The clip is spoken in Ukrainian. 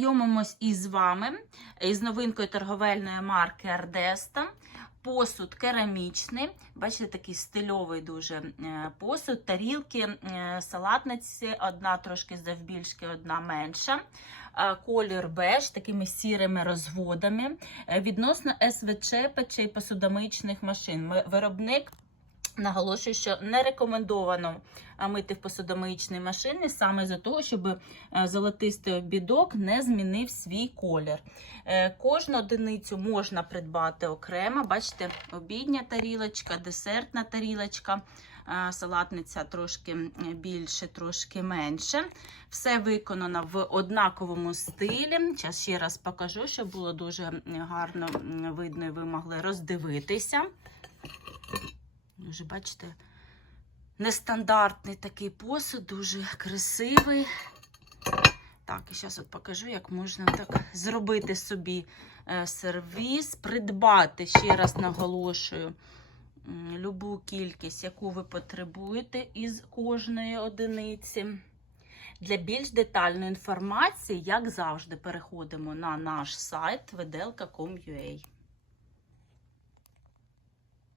Знайомимось із вами із новинкою торговельної марки Ардеста. Посуд керамічний, бачите, такий стильовий дуже е, посуд. Тарілки е, салатниці, одна трошки завбільшки, одна менша. Е, Колір беж такими сірими розводами. Відносно СВЧ печей посудомичних машин. Виробник наголошує, що не рекомендовано мити в посудомиїчній машині саме за того, щоб е, золотистий обідок не змінив свій колір. Е, Кожну одиницю можна придбати окремо. Бачите, обідня тарілочка, десертна тарілочка. Салатниця трошки більше, трошки менше. Все виконано в однаковому стилі. Зараз ще раз покажу, щоб було дуже гарно видно, і ви могли роздивитися. Дуже, бачите, нестандартний такий посуд, дуже красивий. Так, і зараз от покажу, як можна так зробити собі е, сервіс, придбати, ще раз наголошую, любу кількість, яку ви потребуєте із кожної одиниці. Для більш детальної інформації, як завжди, переходимо на наш сайт vedelka.com.ua.